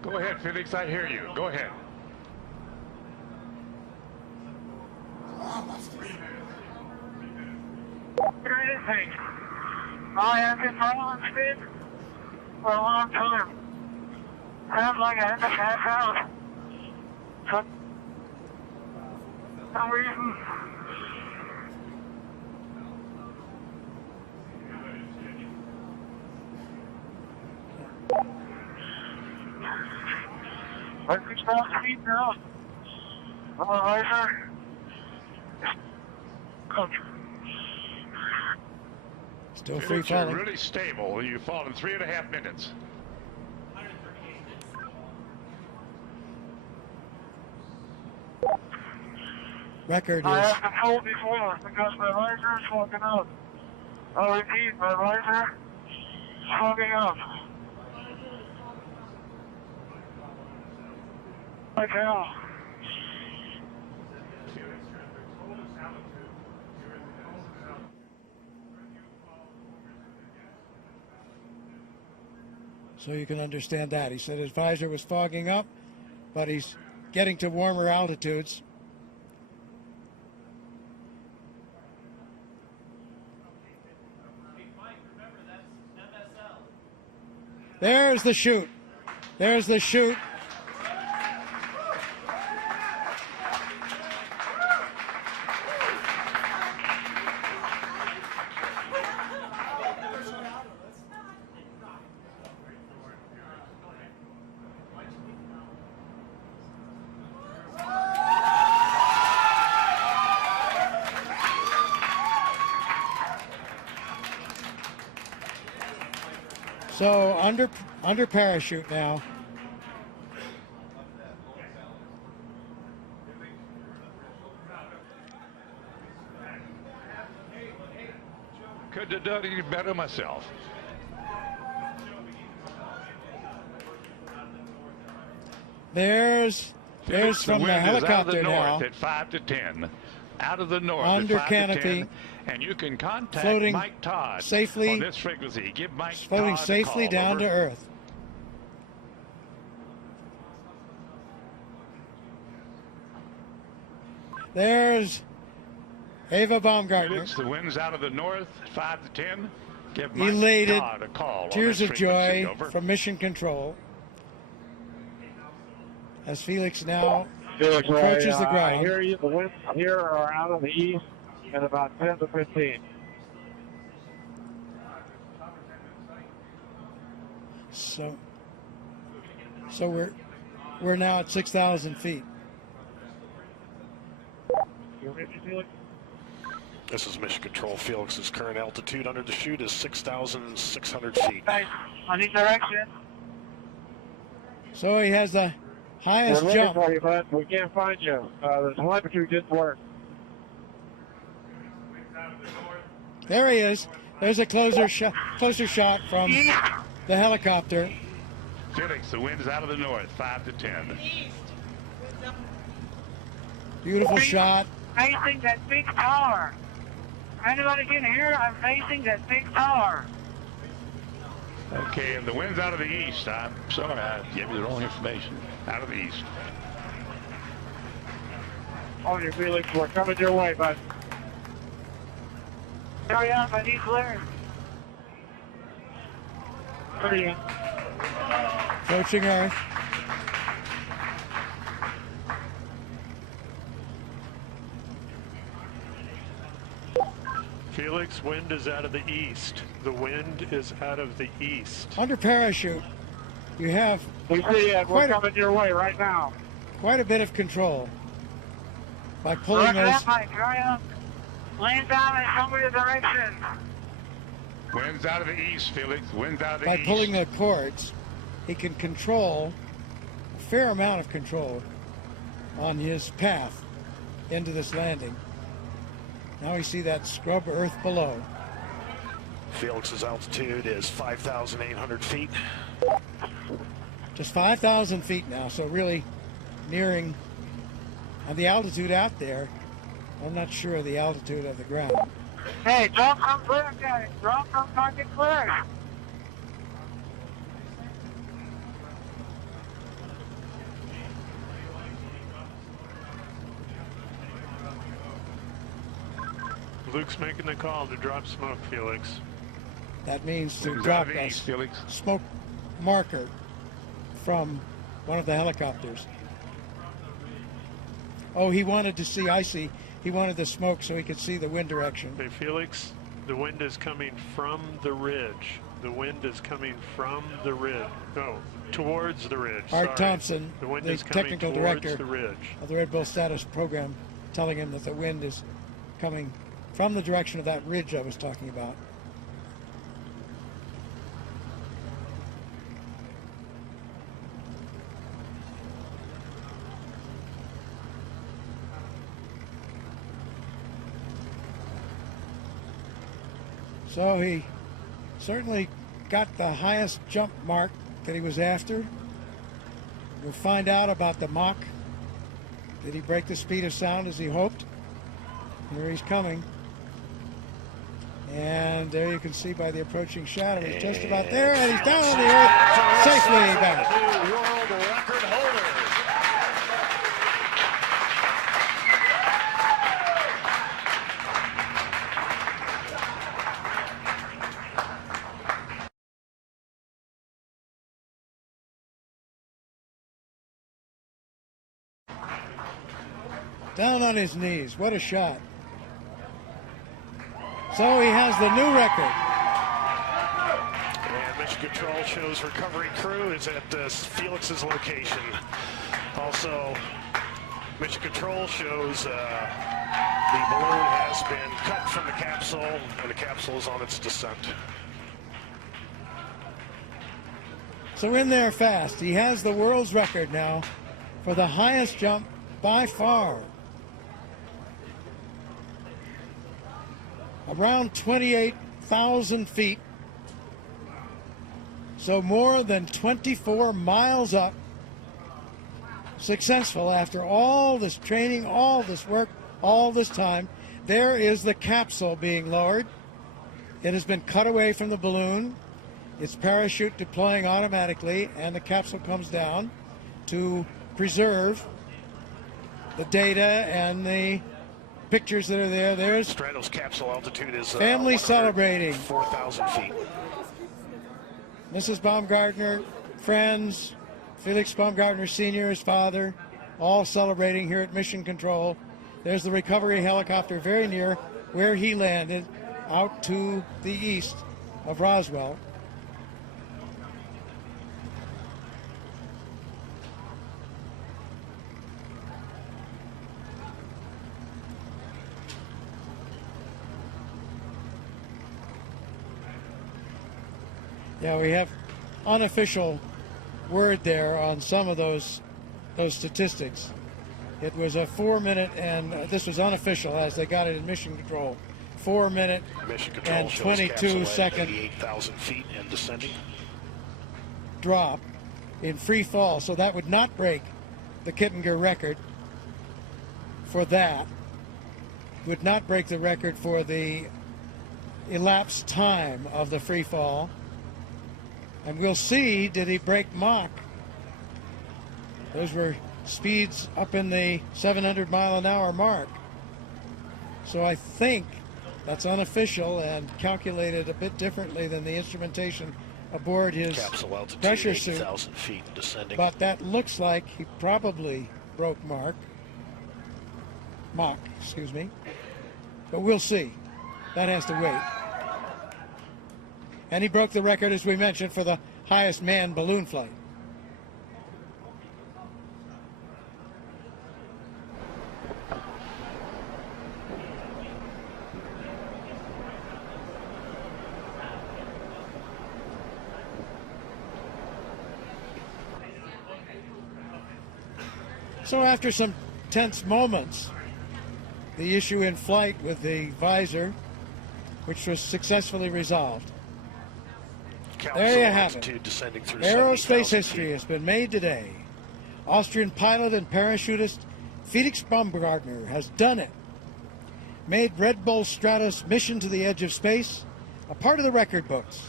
Go ahead, Felix, I hear you. Go ahead. I have been following speed for a long time. Sounds like I had to pass out. For some reason. I can stop speed now. Visor. Still free Felix, you're falling. really stable. You've fallen 3.5 minutes. Record I is have been told before because my visor is fogging up. I repeat, my visor is fogging up. I tell. so you can understand that. He said his visor was fogging up, but he's getting to warmer altitudes. There's the chute. There's the chute. So under parachute now. couldn't have done any better myself. There's from the helicopter now. At 5 to 10. Out of the north Under at 5 canopy. to 10. And you can contact Floating Mike Todd safely, on this frequency. Give Mike floating Todd safely a call. down Over. to Earth. There's Ava Baumgartner. Felix, the wind's out of the north, 5 to 10. Give Mike Elated, Todd a call. tears on of this joy over. from Mission Control as Felix now Felix, approaches the I ground. hear you. The winds here are out of the east at about 10 to 15. So we're now at 6,000 feet. You ready, Felix? This is Mission Control. Felix's current altitude under the chute is 6,600 feet. Hey, I need direction. So he has the We're highest looking jump. for you, bud. We can't find you. The telemetry didn't work. There he is. There's a closer shot from the helicopter. Felix, the wind's out of the north, 5 to 10. Beautiful shot. Facing that big tower. Anybody can hear? I'm facing that big tower. Okay, and the wind's out of the east. I'm sorry, I gave you the wrong information. Out of the east. On your Felix, we're coming your way, bud. Hurry up, I need clearance. Hurry up. Approaching Earth. Felix, wind is out of the east. The wind is out of the east. Under parachute, you have We see it. We're coming your way right now. quite a bit of control by pulling Roger those. that, Mike. Hurry up. Land down and show me the direction. Wind's out of the east, Felix. Wind's out of the By east. pulling the cords, he can control a fair amount of control on his path into this landing. Now we see that scrub earth below. Felix's altitude is 5,800 feet. Just 5,000 feet now, so really nearing the altitude out there. I'm not sure of the altitude of the ground. Hey, drop from clear, guys. Drop from target clear. Luke's making the call to drop smoke, Felix. That means to Wind's out drop of the a east, Felix. smoke marker from one of the helicopters. Oh, he wanted to see, I see. He wanted the smoke so he could see the wind direction. Hey, Felix, the wind is coming from the ridge. The wind is coming from the ridge. No, towards the ridge. Art Sorry. Thompson, The wind the is coming technical towards director the ridge. of the Red Bull Status program, telling him that the wind is coming from the direction of that ridge I was talking about. So he certainly got the highest jump mark that he was after. We'll find out about the Mach. Did he break the speed of sound as he hoped? Here he's coming. And there you can see by the approaching shadow, he's just about there, and he's down on the earth, safely back. New world record holder. Down on his knees. What a shot. So he has the new record. And Mission Control shows recovery crew is at Felix's location. Also, Mission Control shows the balloon has been cut from the capsule, and the capsule is on its descent. So in there fast. He has the world's record now for the highest jump by far. Around 28 40,000 feet. So more than 24 miles up. Successful after all this training, all this work, all this time. There is the capsule being lowered. It has been cut away from the balloon. Its parachute deploying automatically, and the capsule comes down to preserve the data and the pictures that are there. There's Stratos capsule altitude is family celebrating. 4,000 feet. Mrs. Baumgartner, friends, Felix Baumgartner Sr., his father, all celebrating here at Mission Control. There's the recovery helicopter very near where he landed, out to the east of Roswell. Yeah, we have unofficial word there on some of those statistics. It was a 4 minute, and this was unofficial as they got it in Mission Control. 4 minute Mission Control and shows 22 capsule at second 88,000 feet and descending. drop in free fall. So that would not break the Kittinger record for that. Would not break the record for the elapsed time of the free fall. And we'll see, did he break Mach? Those were speeds up in the 700 mile an hour mark. So I think that's unofficial and calculated a bit differently than the instrumentation aboard his Capsule altitude pressure suit. 80,000 feet and descending. But that looks like he probably broke Mach, excuse me. But we'll see. That has to wait. And he broke the record, as we mentioned, for the highest manned balloon flight. So after some tense moments, the issue in flight with the visor, which was successfully resolved. There you have it. Descending through Aerospace 70,000 history feet. has been made today. Austrian pilot and parachutist Felix Baumgartner has done it. Made Red Bull Stratos mission to the edge of space a part of the record books.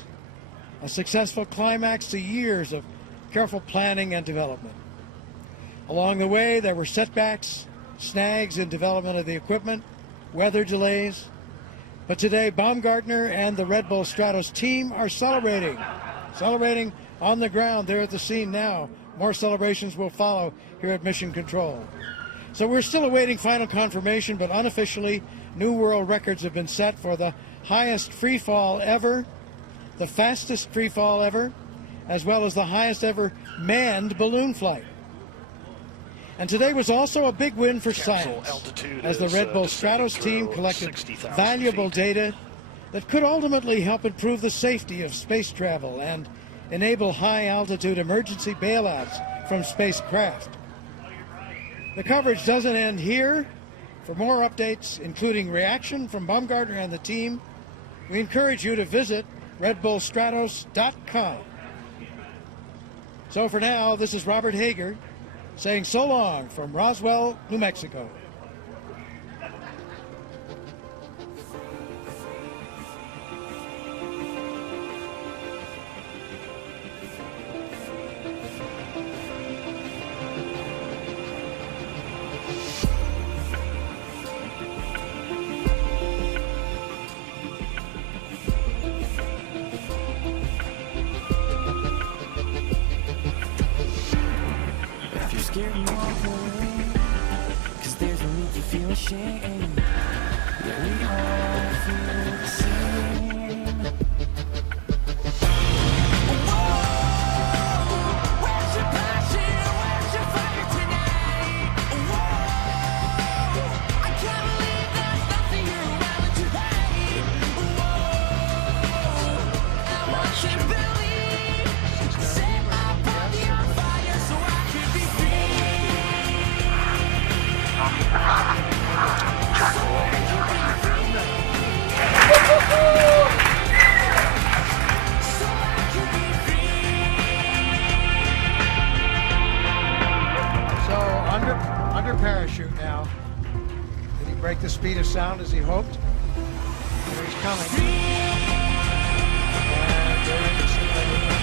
A successful climax to years of careful planning and development. Along the way, there were setbacks, snags in development of the equipment, weather delays. But today, Baumgartner and the Red Bull Stratos team are celebrating. Celebrating on the ground. They're at the scene now. More celebrations will follow here at Mission Control. So we're still awaiting final confirmation, but unofficially, new world records have been set for the highest free fall ever, the fastest free fall ever, as well as the highest ever manned balloon flight. And today was also a big win for science, as the Red Bull Stratos team collected valuable data that could ultimately help improve the safety of space travel and enable high-altitude emergency bailouts from spacecraft. The coverage doesn't end here. For more updates, including reaction from Baumgartner and the team, we encourage you to visit redbullstratos.com. So for now, this is Robert Hager saying so long from Roswell, New Mexico. Scared you walk away, 'cause there's no need to feel ashamed. Yeah, we all feel the same. Whoa, where's your passion? Where's your fire tonight? Whoa, I can't believe there's nothing you're willing to hate. Whoa, I want you to believe. Set my body on fire so I can be free. So I can be free. under parachute now. Did he break the speed of sound as he hoped? Here he's coming. And there he is.